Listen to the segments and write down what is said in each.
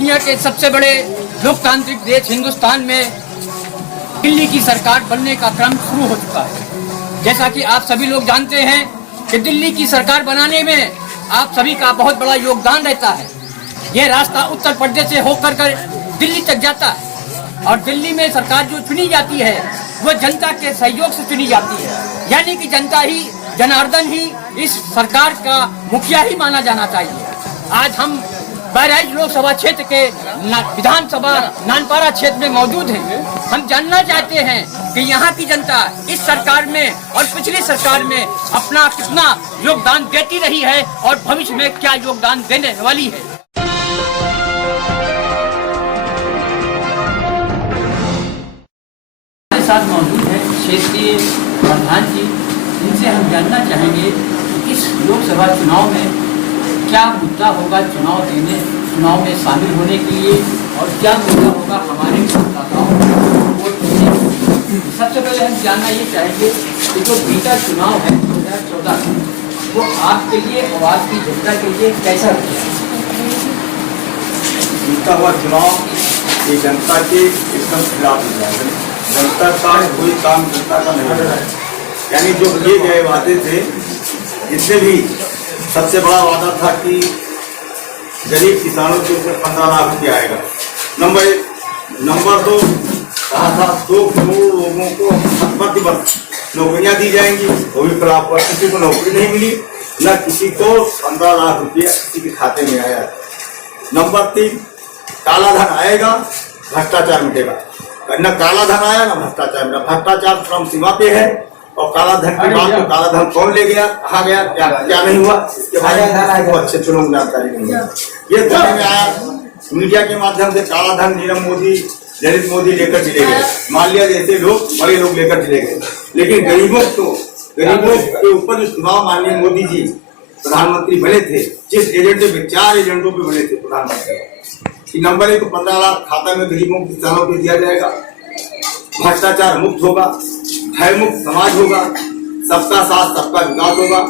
दुनिया के सबसे बड़े लोकतांत्रिक देश हिंदुस्तान में दिल्ली की सरकार बनने का क्रम शुरू हो चुका है। जैसा कि आप सभी लोग जानते हैं कि दिल्ली की सरकार बनाने में आप सभी का बहुत बड़ा योगदान रहता है। यह रास्ता उत्तर प्रदेश से होकर कर दिल्ली तक जाता है और दिल्ली में सरकार जो चुनी जाती है वो जनता के सहयोग से चुनी जाती है, यानी कि जनता ही, जनार्दन ही इस सरकार का मुखिया ही माना जाना चाहिए। आज हम बहराइच लोकसभा क्षेत्र के विधानसभा नानपारा क्षेत्र में मौजूद हैं। हम जानना चाहते हैं कि यहाँ की जनता इस सरकार में और पिछली सरकार में अपना कितना योगदान देती रही है और भविष्य में क्या योगदान देने वाली है। हमारे साथ मौजूद है क्षेत्रीय प्रधान जी, इनसे हम जानना चाहेंगे कि इस लोकसभा चुनाव में क्या मुद्दा होगा चुनाव में शामिल होने के लिए और क्या मुद्दा होगा हमारे मतदाताओं को वोट देने के लिए। सबसे पहले हम जानना ये चाहेंगे कि जो बीता चुनाव है 2014 वो आपके लिए और आपकी जनता के लिए कैसा रहा? बीता हुआ चुनाव ये जनता के एकदम खिलाफ हो जाएगा। जनता का कोई काम जनता का नहीं हो रहा है, यानी जो किए गए वादे थे, इससे भी सबसे बड़ा वादा था कि गरीब किसानों के ऊपर 15 लाख रुपया आएगा। नंबर 2 कहा था 2 करोड़ लोगों को प्रतिवर्ष नौकरियां दी जाएंगी, वो भी खिलाफ हुआ। किसी को नौकरी नहीं मिली, न किसी को 15 लाख रुपया किसी के खाते में आया। नंबर 3 काला धन आएगा, भ्रष्टाचार मिटेगा। न काला धन आया न भ्रष्टाचार मिटा। भ्रष्टाचार श्रम सीमा पे है और काला धन की बात तो काला धन कौन ले गया, कहाँ गया, क्या नहीं हुआ, इसके बारे में अच्छे लोगों को जानकारी नहीं है। ये समझ में आया मीडिया के माध्यम से काला धन नीरव मोदी, ललित मोदी लेकर चले गए, माल्या जैसे लोग, बड़े लोग लेकर चले गए। लेकिन गरीबों के ऊपर जो चुनाव माननीय मोदी जी प्रधानमंत्री बने थे, जिस एजेंडे पे 4 एजेंडों पे बने थे प्रधानमंत्री, नंबर 1 15 लाख खाता में गरीबों किसानों को दिया जाएगा, भ्रष्टाचार मुक्त होगा, भयमुक्त समाज होगा, सबका साथ सबका विकास होगा।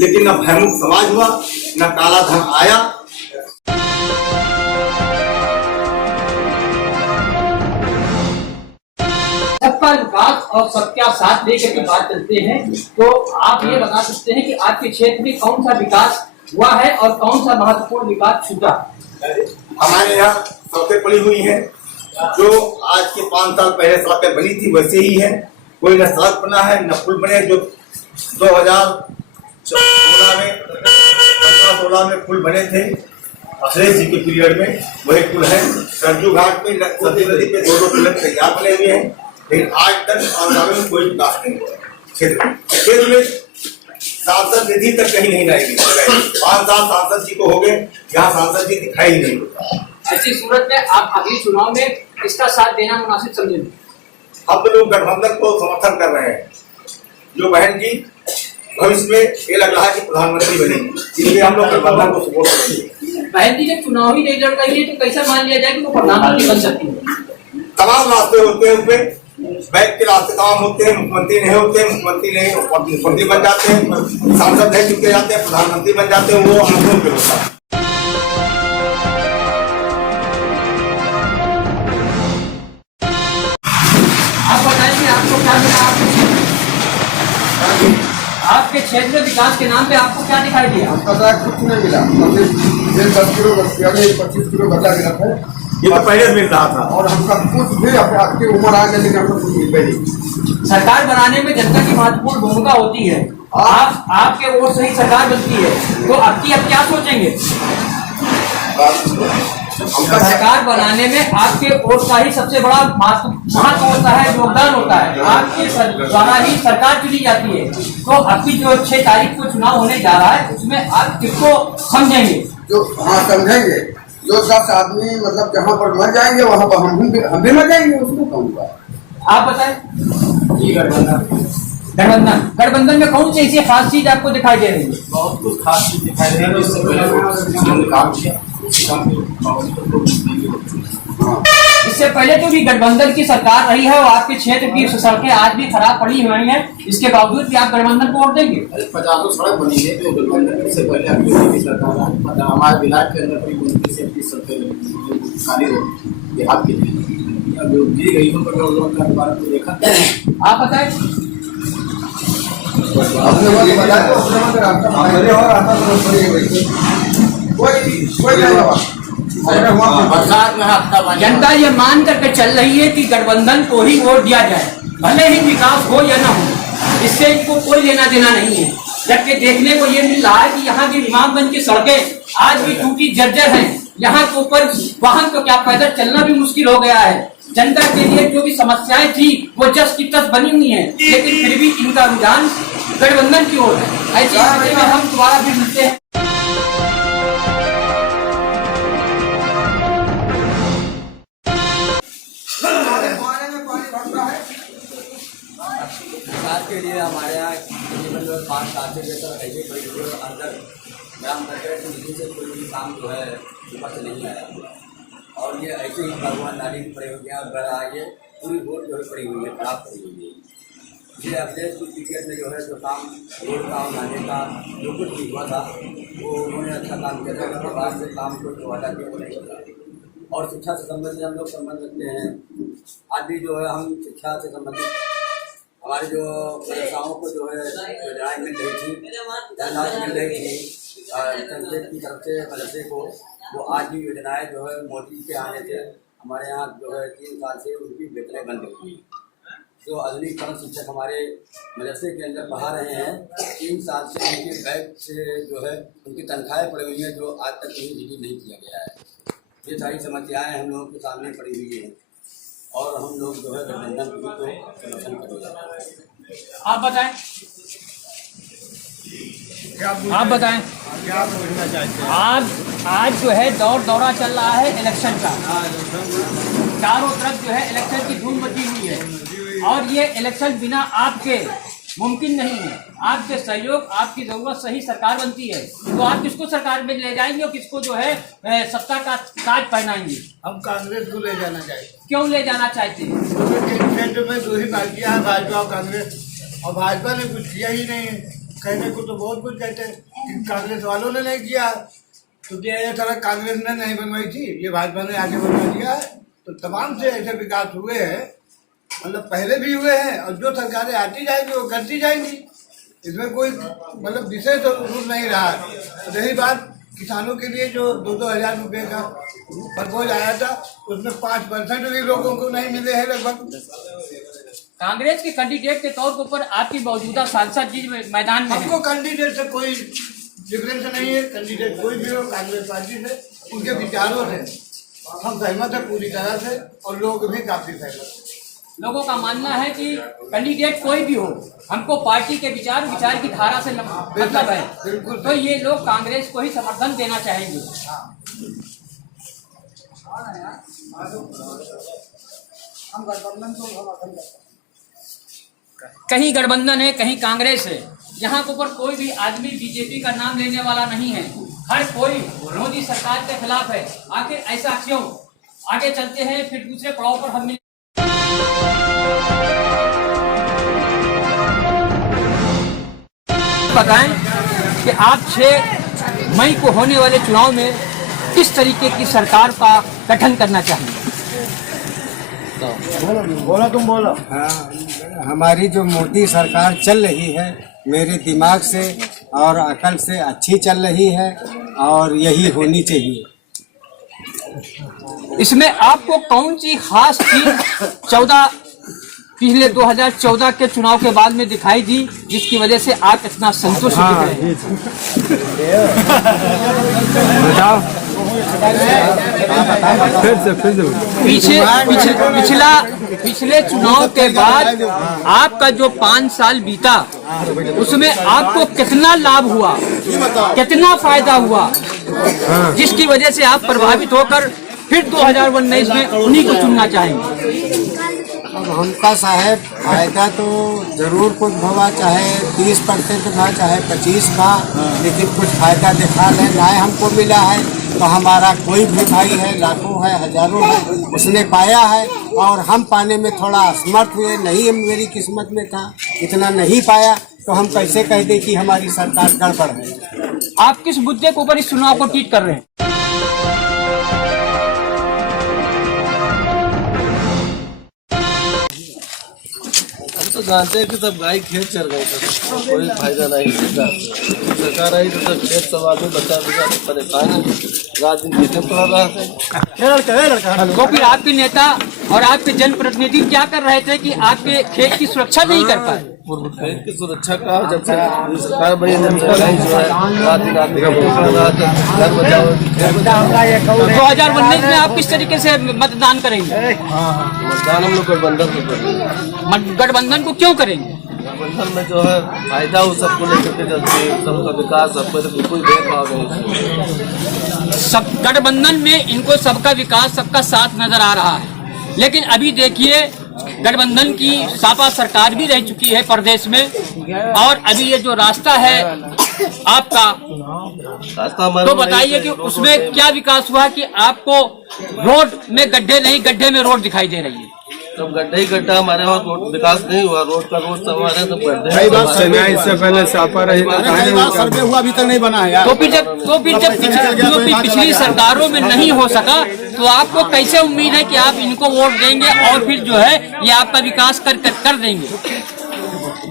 लेकिन न भयमुक्त समाज हुआ, न काला धन आया। सबका विकास और सबका साथ लेकर के बात करते हैं, तो आप ये बता सकते हैं कि आपके क्षेत्र में कौन सा विकास हुआ है और कौन सा महत्वपूर्ण विकास छूटा? हमारे यहाँ सड़कें पड़ी हुई हैं, जो आज के 5 साल पहले सड़कें बनी थी वैसे ही है। कोई न सड़क बना है न पुल बने। जो 2016 में 15-16 में पुल बने थे अखिलेश जी के पीरियड में, वही पुल है। सरजू घाट पे सती नदी पे 2 पुल तैयार बने हुए हैं, लेकिन आज तक 5 साल में कोई विकास नहीं हुआ। क्षेत्र में सांसद निधि तक कहीं नहीं आएगी। 5 साल सांसद जी को हो गए, यहाँ सांसद जी दिखाई ही नहीं होता। ऐसी सूरत में आप अगले चुनाव में किसका साथ देना मुनासिब समझेंगे? हम तो लोग गठबंधन को समर्थन कर रहे हैं। जो बहन जी भविष्य में ये लग रहा है कि प्रधानमंत्री बनेंगी, इसलिए हम लोग गठबंधन को सपोर्ट करेंगे। बहन जी जब चुनाव ही नहीं लड़ रही है तो कैसा मान लिया जाए कि वो प्रधानमंत्री बन सकती है? तमाम रास्ते होते हैं, उसमें बैंक के रास्ते तमाम होते हैं। मुख्यमंत्री नहीं होते, मुख्यमंत्री बन जाते हैं, सांसद नहीं चुके जाते हैं, प्रधानमंत्री बन जाते हैं। वो अनुभव पे होता है। आपको क्या मिला? आपके क्षेत्र में विकास के नाम पे आपको क्या दिखाई दिया? कुछ नहीं मिला। 10 किलो 25 किलो गड्ढा गिरा था, ये तो पहले मिल रहा था और हमका कुछ भी आपकी उम्र आ गई, लेकिन हमको कुछ मिल गई। सरकार बनाने में जनता की महत्वपूर्ण भूमिका होती है। आपके वोट से ही सरकार बनती है, तो अब क्या सोचेंगे? सरकार बनाने में आपके वोट का ही सबसे बड़ा महत्व होता है, योगदान होता है। आपके द्वारा ही सरकार चुनी जाती है। तो अभी जो 6 तारीख को चुनाव होने जा रहा है, उसमें आप किसको समझेंगे? जो समझेंगे, जो 10 आदमी मतलब जहाँ पर मर जाएंगे वहाँ पर हम भी मर जाएंगे, उसको कहूँगा। आप बताएं। जी, गठबंधन में कौन सी ऐसी खास चीज आपको दिखाई दे रही है? बहुत कुछ खास चीज दिखाई दे रही है। इससे पहले काम किया, इससे पहले तो भी गठबंधन की सरकार रही है और आपके क्षेत्र की सड़कें आज भी खराब पड़ी हुई हैं, इसके बावजूद भी आप गठबंधन को वोट देंगे? 50 सड़क बनी है जो गठबंधन से पहले आपकी की सरकार है। हमारे विधायक के अंदर करीब 29 से 30 सड़कें खाली हो देहात के लिए अब दी गई हो, पर लोगों का बारे में देखा आप बताएं। बरसात में हफ्ता जनता ये मान करके चल रही है कि गठबंधन को ही वोट दिया जाए, भले ही विकास हो या ना हो, इससे इनको कोई लेना देना नहीं है। जबकि देखने को ये मिल रहा है कि यहाँ की इमामगंज की सड़कें आज भी टूटी जर्जर हैं। यहाँ के ऊपर वाहन तो क्या पैदल चलना भी मुश्किल हो गया है। जनता के लिए जो भी समस्याएं थी वो जस की तस बनी हुई हैं, लेकिन फिर भी इनका रुझान गठबंधन की ओर है। ऐसी स्थिति में हम दोबारा भी मिलते हैं। विकास के लिए हमारे यहाँ तकरीबन 5 साल से लेकर ऐसे कोई अंदर ग्राम पंचायत की निधि से कोई भी काम जो है ऊपर से नहीं आया और ये ऐसे ही भगवान नाली पड़े हुए हैं और घर आगे पूरी रोड जो है पड़ी हुई है, खराब पड़ी हुई है। इसलिए अखिलेश की पीरियड में जो है जो काम रोड का बनाने का जो कुछ भी हुआ था वो उन्होंने अच्छा काम किया था, उसके बाद से काम को जो वादा किया वो नहीं किया। और शिक्षा से संबंधित हम लोग संबंध रखते हैं। आज भी जो है हम शिक्षा से संबंधित हमारे जो व्यवसायों को जो है राय मिल रही थी, लाभ मिल रही थी पंचायत की तरफ से मदरसे को, वो आज भी योजनाएं जो है मोदी के आने से हमारे यहाँ जो है 3 साल से उनकी वेतनें बंद गई हैं। जो आधुनिकरण शिक्षक हमारे मदरसे के अंदर पढ़ा रहे हैं, 3 साल से उनके बैग से जो है उनकी तनख्वाहें पड़ी हुई हैं जो आज तक कहीं रिलीज नहीं किया गया है। ये सारी समस्याएँ हम लोगों के सामने पड़ी हुई हैं और हम लोग जो है गठबंधन को समर्थन करेंगे। आप बताएं। आप बताएं क्या बोलना चाहते हैं? आज जो है दौरा चल रहा है इलेक्शन का, चारों तरफ जो है इलेक्शन की धूम मची हुई है और ये इलेक्शन बिना आपके मुमकिन नहीं है। आपके सहयोग, आपकी जरूरत सही सरकार बनती है, तो आप किसको सरकार में ले जाएंगे और किसको जो है सत्ता का ताज पहनाएंगे? हम कांग्रेस को ले जाना चाहते हैं। क्यों ले जाना चाहते हैं? क्योंकि केंद्र में 2 ही पार्टियां हैं, भाजपा और कांग्रेस, और भाजपा ने कुछ किया ही नहीं है। कहने को तो बहुत कुछ कहते हैं कि कांग्रेस वालों ने नहीं किया, क्योंकि ये सड़क कांग्रेस ने नहीं बनवाई थी, ये भाजपा ने आगे बनवा दिया है। तो तमाम से ऐसे विकास हुए हैं, मतलब पहले भी हुए हैं और जो सरकारें आती जाएंगी वो करती जाएंगी। इसमें कोई मतलब विशेष रूल नहीं रहा है। रही बात किसानों के लिए जो 2-2 हज़ार रुपये का प्रपोज आया था, उसमें 5% भी लोगों को नहीं मिले हैं लगभग। कांग्रेस के कैंडिडेट के तौर पर आपकी मौजूदा सांसद जी मैदान में हमको कैंडिडेट से कोई डिफरेंस नहीं है। कैंडिडेट कोई भी हो, कांग्रेस पार्टी से, उनके विचारों से हम सहमत है पूरी तरह से और लोग भी काफी सहमत है। लोगों का मानना है कि कैंडिडेट कोई भी हो, हमको पार्टी के विचार की धारा से मतलब है। बिल्कुल। तो ये लोग कांग्रेस को ही समर्थन देना चाहेंगे। हम गठबंधन को समर्थन करते हैं। कहीं गठबंधन है, कहीं कांग्रेस है। यहाँ के ऊपर कोई भी आदमी बीजेपी का नाम लेने वाला नहीं है। हर कोई मोदी सरकार के खिलाफ है। आखिर ऐसा क्यों? आगे चलते हैं, फिर दूसरे पड़ाव पर हम बताएं कि आप 6 मई को होने वाले चुनाव में किस तरीके की सरकार का गठन करना चाहेंगे? बोला तुम बोलो। हाँ, हमारी जो मोदी सरकार चल रही है मेरे दिमाग से और अकल से अच्छी चल रही है और यही होनी चाहिए। इसमें आपको कौन सी खास चीज पिछले 2014 के चुनाव के बाद में दिखाई दी जिसकी वजह से आप इतना संतुष्ट दिख रहे हैं? पिछले चुनाव के बाद आपका जो 5 साल बीता उसमें आपको कितना लाभ हुआ, कितना फायदा हुआ जिसकी वजह से आप प्रभावित होकर फिर 2019 में उन्हीं को चुनना चाहेंगे? अब हमका साहब फायदा तो जरूर कुछ हुआ, चाहे 30% था चाहे 25 था, लेकिन कुछ फायदा दिखा ले ना हमको मिला है। तो हमारा कोई भी भाई है, लाखों है, हजारों है, उसने पाया है और हम पाने में थोड़ा असमर्थ हुए, नहीं मेरी किस्मत में था, इतना नहीं पाया, तो हम कैसे कह दें कि हमारी सरकार गड़बड़ है। आप किस मुद्दे के ऊपर इस चुनाव को ट्वीट कर रहे हैं? तो जानते हैं कि सब गाय खेत चल गए थे, तो कोई फायदा नहीं सरकार आई तो सब खेत सब आदमी बच्चा परेशान है, रात दिन खेत में पड़ा रहा। तो फिर आपके नेता और आपके जनप्रतिनिधि क्या कर रहे थे कि आपके खेत की सुरक्षा नहीं कर पाए? खेत की सुरक्षा का जब से सरकार बनी जब से जो है रात दिन आदमी का घर बचाओ 2019 में आप किस तरीके से मतदान करेंगे? मतदान हम लोग गठबंधन को करेंगे। गठबंधन को क्यों करेंगे? गठबंधन में जो है फायदा वो सबको लेकर के चलते हैं, सबका विकास सबको तो कोई भेदभाव नहीं। सब गठबंधन में इनको सबका विकास सबका साथ नजर आ रहा है, लेकिन अभी देखिए गठबंधन की सपा सरकार भी रह चुकी है प्रदेश में, और अभी ये जो रास्ता है आपका रास्ता तो बताइए कि उसमें क्या विकास हुआ कि आपको रोड में गड्ढे नहीं, गड्ढे में रोड दिखाई दे रही है? सब गड्ढे ही गड्ढा, हमारे वहाँ रोड विकास नहीं हुआ, रोड का रोड सब हमारे सब गड्ढे। इससे पहले सापा रही सर्वे हुआ अभी तक नहीं बना है। तो फिर जब पिछली सरकारों में नहीं हो सका तो आपको कैसे उम्मीद है कि आप इनको वोट देंगे और फिर जो है ये आपका विकास कर देंगे?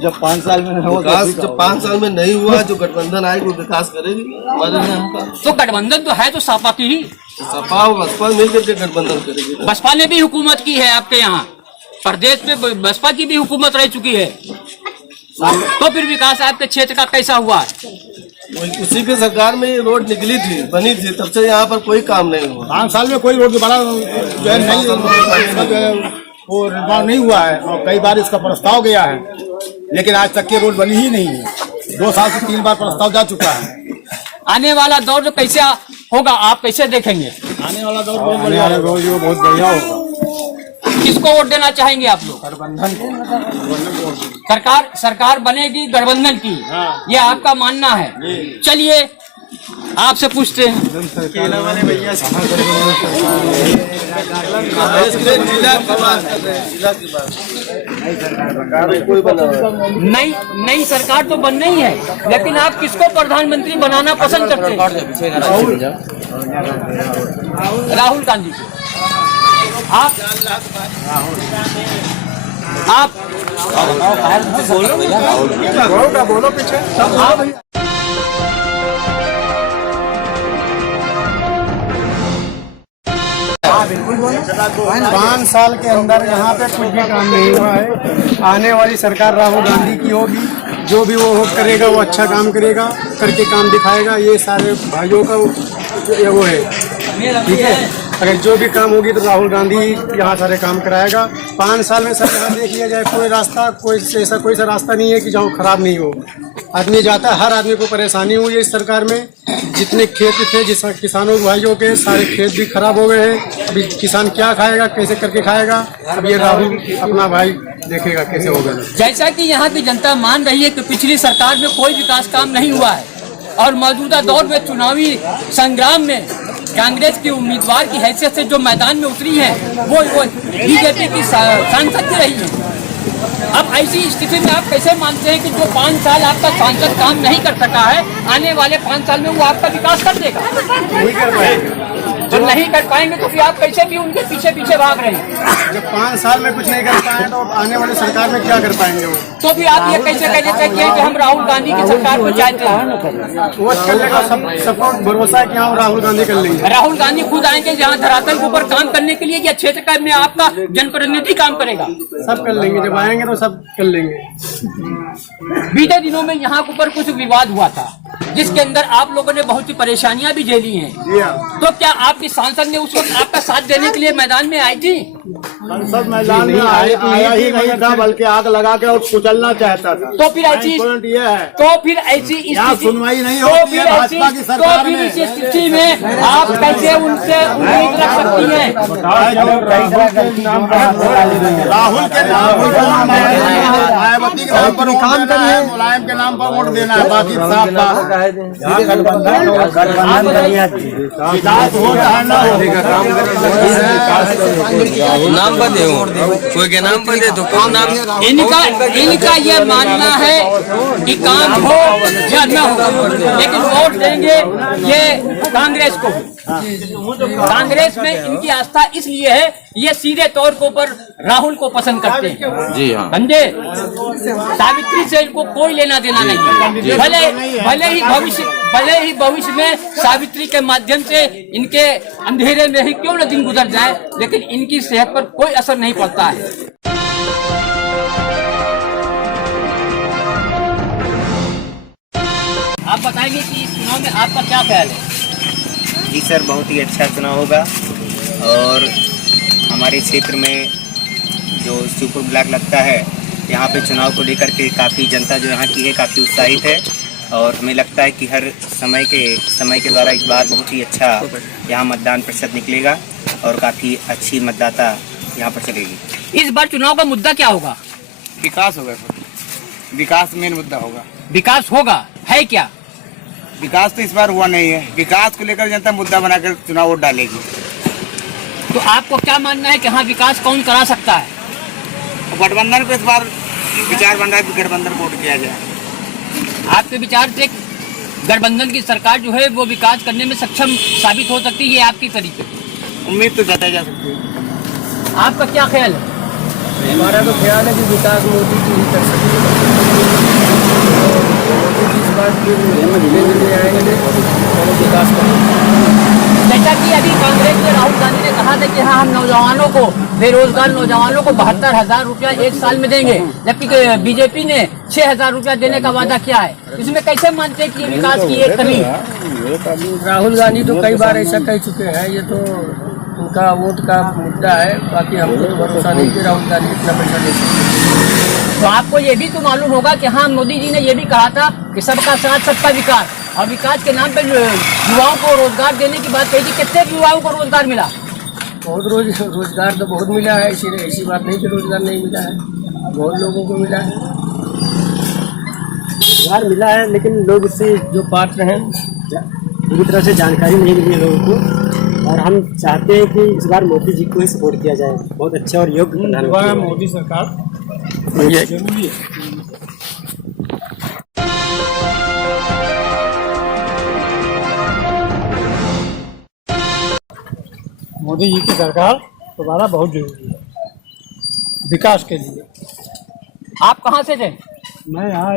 जब 5 साल में विकास जब 5 साल में नहीं हुआ, जो गठबंधन आएगी वो विकास करेगी हमारे यहाँ का। तो गठबंधन तो है तो सपा की ही, सपा और बसपा मिलकर के गठबंधन करेगी। बसपा ने भी हुकूमत की है आपके यहाँ, प्रदेश में बसपा की भी हुकूमत रह चुकी है, तो फिर विकास आपके क्षेत्र का कैसा हुआ है? उसी की सरकार में ये रोड निकली थी, बनी थी, तब से यहाँ पर कोई काम नहीं हुआ। 5 साल में कोई रोड दोबारा जो है नहीं वो निर्माण नहीं हुआ है, और कई बार इसका प्रस्ताव गया है, लेकिन आज तक की रोड बनी ही नहीं है। 2 साल से 3 बार प्रस्ताव जा चुका है। आने वाला दौर जो कैसे होगा आप कैसे देखेंगे? आने वाला दौर बहुत बढ़िया है, बहुत बढ़िया होगा। किसको वोट देना चाहेंगे आप लोग? गठबंधन को। सरकार बनेगी गठबंधन की, ये आपका मानना है। चलिए आपसे पूछते हैं। नई सरकार तो बन नहीं है, लेकिन आप किसको प्रधानमंत्री बनाना पसंद करते हैं? राहुल गांधी को। आप बोलो पीछे। 5 साल के अंदर यहाँ पे कुछ भी काम नहीं हुआ है। आने वाली सरकार राहुल गांधी की होगी, जो भी वो करेगा वो अच्छा काम करेगा, करके काम दिखाएगा। ये सारे भाइयों का वो है, ठीक है। अगर जो भी काम होगी तो राहुल गांधी यहाँ सारे काम कराएगा। 5 साल में सर यहाँ देख लिया जाए, कोई रास्ता कोई सा रास्ता नहीं है कि जहाँ खराब नहीं हो। आदमी जाता है, हर आदमी को परेशानी हुई है इस सरकार में। जितने खेत थे किसानों भाइयों के सारे खेत भी खराब हो गए हैं। अभी किसान क्या खाएगा, कैसे करके खाएगा? अब ये राहुल अपना भाई देखेगा कैसे होगा। जैसा कि यहाँ की जनता मान रही है कि पिछली सरकार में कोई विकास काम नहीं हुआ है, और मौजूदा दौर में चुनावी संग्राम में कांग्रेस की उम्मीदवार की हैसियत से जो मैदान में उतरी है वो बीजेपी की सांसद रही है। अब ऐसी स्थिति में आप कैसे मानते हैं कि जो 5 साल आपका सांसद काम नहीं कर सका है, आने वाले 5 साल में वो आपका विकास कर देगा? जब नहीं कर पाएंगे तो फिर आप कैसे भी उनके पीछे पीछे भाग रहे हैं? जब 5 साल में कुछ नहीं कर पाए तो आने वाली सरकार में क्या कर पाएंगे वो? तो फिर आप ये कैसे कह देते हैं कि हम राहुल गांधी की सरकार को चाहते हैं? वो करने का सबको भरोसा है कि हाँ राहुल गांधी कर लेंगे। राहुल गांधी खुद आएंगे जहाँ धरातल के ऊपर काम करने के लिए, या क्षेत्र में आपका जनप्रतिनिधि काम करेगा? सब कर लेंगे, जब आएंगे तो सब कर लेंगे। बीते दिनों में यहाँ के ऊपर कुछ विवाद हुआ था, जिसके अंदर आप लोगों ने बहुत सी परेशानियां भी झेली हैं। तो क्या आपकी सांसद ने उस वक्त आपका साथ देने के लिए मैदान में आई थी? संसद मैदान में आया ही नहीं था, बल्कि आग लगा के और कुचलना चाहता था। तो फिर ऐसी ये है, तो फिर ऐसी यहाँ सुनवाई नहीं होती है भाजपा की सरकार में। इस स्थिति में आप कैसे उनसे उम्मीद रख सकती हैं? राहुल के नाम पर मायावती के नाम पर वोट देना है, मुलायम के नाम पर वोट देना है, बाकी साफ नाम पर दे, कोई के नाम पर दे तो कौन नाम? इनका ये मानना है कि काम हो या न हो, लेकिन वोट देंगे ये कांग्रेस को। कांग्रेस में इनकी आस्था इसलिए है, ये सीधे तौर के ऊपर राहुल को पसंद करते हैं। जी हाँ, समझे? सावित्री से इनको कोई लेना देना नहीं। भले ही भविष्य में सावित्री के माध्यम से इनके अंधेरे में ही क्यों न दिन गुजर जाए, लेकिन इनकी सेहत पर कोई असर नहीं पड़ता है। आप बताएंगे कि इस चुनाव में आपका क्या ख्याल है? जी सर, बहुत ही अच्छा चुनाव होगा और हमारे क्षेत्र में जो सुपर ब्लॉक लगता है, यहाँ पे चुनाव को लेकर के काफ़ी जनता जो यहाँ की है काफ़ी उत्साहित है और हमें लगता है कि हर समय के द्वारा इस बार बहुत ही अच्छा यहाँ मतदान प्रतिशत निकलेगा और काफ़ी अच्छी मतदाता यहाँ पर चलेगी। इस बार चुनाव का मुद्दा क्या होगा? विकास होगा सर, विकास मेन मुद्दा होगा। विकास होगा, है क्या? विकास तो इस बार हुआ नहीं है, विकास को लेकर जनता मुद्दा बनाकर चुनाव वोट डालेगी। तो आपको क्या मानना है कि हाँ विकास कौन करा सकता है? गठबंधन को इस बार विचार बन रहा है कि गठबंधन को वोट किया जाए। आपके विचार से गठबंधन की सरकार जो है वो विकास करने में सक्षम साबित हो सकती है, ये आपकी तरीके? उम्मीद तो जताई जा सकती है। आपका क्या ख्याल है? हमारा तो ख्याल है कि विकास मोदी जी ही कर सकते हैं। मोदी जी इस बात की धीरे आएंगे और विकास करेंगे। जैसा कि अभी कांग्रेस के राहुल गांधी ने कहा था कि हाँ हम नौजवानों को, बेरोजगार नौजवानों को 72,000 रुपया एक साल में देंगे, जबकि बीजेपी ने 6,000 रुपया देने का वादा किया है। इसमें कैसे मानते हैं कि ये विकास की एक कमी? राहुल गांधी तो कई बार ऐसा कह चुके हैं, ये तो उनका वोट का मुद्दा है। बाकी हमको तो भरोसा नहीं कि राहुल गांधी इतना पैसा दे सकते। तो आपको ये भी तो मालूम होगा कि हाँ मोदी जी ने ये भी कहा था कि सबका साथ सबका विकास, और विकास के नाम पे युवाओं को रोजगार देने की बात कही थी। कितने युवाओं को रोजगार मिला? बहुत रोजगार तो बहुत मिला है, ऐसी बात नहीं कि रोजगार नहीं मिला है, बहुत लोगों को मिला है, रोजगार मिला है। लेकिन लोग इससे जो पात्र हैं पूरी तरह से जानकारी नहीं मिली लोगों को, और हम चाहते हैं कि इस बार मोदी जी को ही सपोर्ट किया जाए। बहुत अच्छा और योग्य प्रधानमंत्री है मोदी सरकार, जरूरी है। मोदी जी की सरकार दोबारा बहुत जरूरी है विकास के लिए। आप कहाँ से थे? मैं यहाँ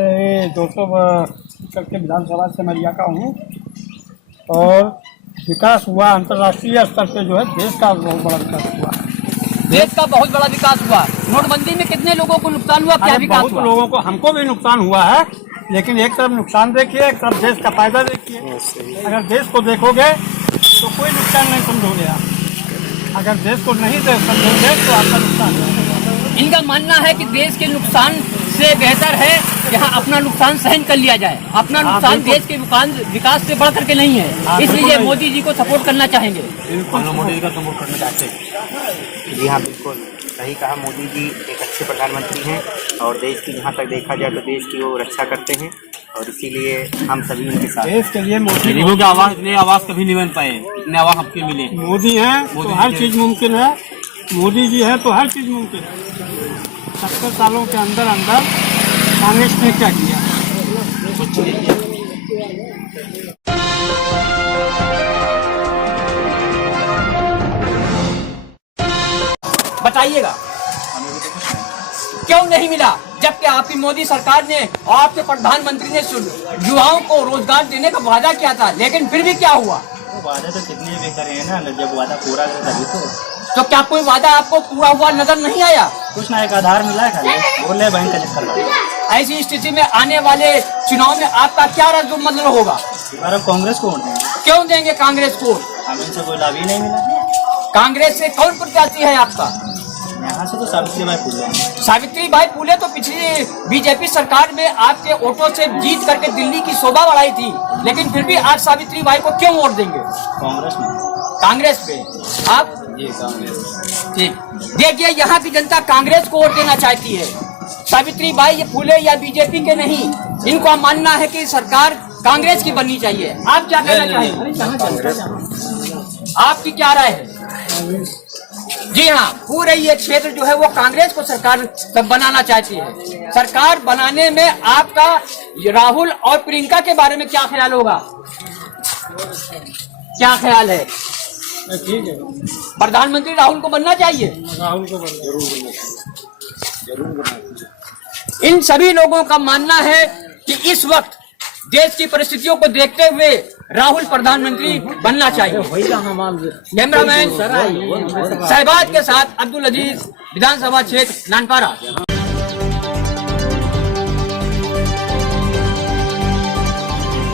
200 करके विधानसभा से मरिया का हूँ, और विकास हुआ अंतर्राष्ट्रीय स्तर पे, जो है देश का बहुत बड़ा विकास हुआ। देश का बहुत बड़ा विकास हुआ। नोटबंदी में कितने लोगों को नुकसान हुआ, क्या विकास बहुत हुआ? लोगों को, हमको भी नुकसान हुआ है, लेकिन एक तरफ नुकसान देखिए, एक तरफ देश का फायदा देखिए। अगर देश को देखोगे तो कोई नुकसान नहीं समझोगे आप, अगर देश को नहीं समझोगे तो आपका नुकसान है। इनका मानना है कि देश के नुकसान से बेहतर है यहाँ अपना नुकसान सहन कर लिया जाए। अपना नुकसान देश के विकास से बढ़ करके नहीं है, इसलिए मोदी जी को सपोर्ट करना चाहेंगे। हम लोग मोदी जी का सपोर्ट करना चाहते हैं। जी हाँ, बिल्कुल सही कहा। मोदी जी एक अच्छे प्रधानमंत्री हैं और देश की जहाँ तक देखा जाए तो देश की वो रक्षा करते हैं, और इसीलिए हम सभी उनके साथ। देश के लिए मोदी गरीबों की आवाज, इतने आवाज कभी नहीं बन पाए, इतने आवाज आपके मिले। मोदी है तो हर चीज मुमकिन है, मोदी जी है तो हर चीज मुमकिन है। 70 सालों के अंदर कांग्रेस ने क्या किया? बताइएगा क्यों नहीं मिला, जबकि आपकी मोदी सरकार ने और आपके प्रधानमंत्री ने युवाओं को रोजगार देने का वादा किया था, लेकिन फिर भी क्या हुआ? वादा तो कितने भी करे हैं ना, जब वादा पूरा करे तभी तो क्या कोई वादा आपको पूरा हुआ नजर नहीं आया? कुछ ना, एक आधार मिला है खाली, बोले बैंक का चक्कर। ऐसी स्थिति में आने वाले चुनाव में आपका क्या रद्द मतलब होगा? कांग्रेस को वोट देंगे। क्यों देंगे कांग्रेस को? हमें इनसे कोई लाभ ही नहीं मिला। कांग्रेस से कौन प्रत्याशी है आपका? से तो सावित्रीबाई फुले। सावित्रीबाई फुले तो पिछली बीजेपी सरकार में आपके वोटों से जीत करके दिल्ली की शोभा बढ़ाई थी, लेकिन फिर भी आज सावित्रीबाई को क्यों वोट देंगे? कांग्रेस में। कांग्रेस पे आप? जी कांग्रेस। ठीक, देखिए यहाँ की जनता कांग्रेस को वोट देना चाहती है, सावित्रीबाई ये फुले या बीजेपी के नहीं। इनको मानना है कि सरकार कांग्रेस की बननी चाहिए। आप क्या कहना चाहेंगे? आपकी क्या राय है? जी हाँ, पूरे ये क्षेत्र जो है वो कांग्रेस को सरकार बनाना चाहती है। सरकार बनाने में आपका राहुल और प्रियंका के बारे में क्या ख्याल होगा? क्या ख्याल है? ठीक है, प्रधानमंत्री राहुल को बनना चाहिए। राहुल को जरूर बनना चाहिए। इन सभी लोगों का मानना है कि इस वक्त देश की परिस्थितियों को देखते हुए राहुल प्रधानमंत्री बनना चाहिए। कैमरामैन शहबाज के साथ अब्दुल अजीज, विधानसभा क्षेत्र नानपारा।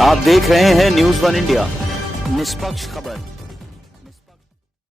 आप देख रहे हैं न्यूज़ वन इंडिया, निष्पक्ष खबर।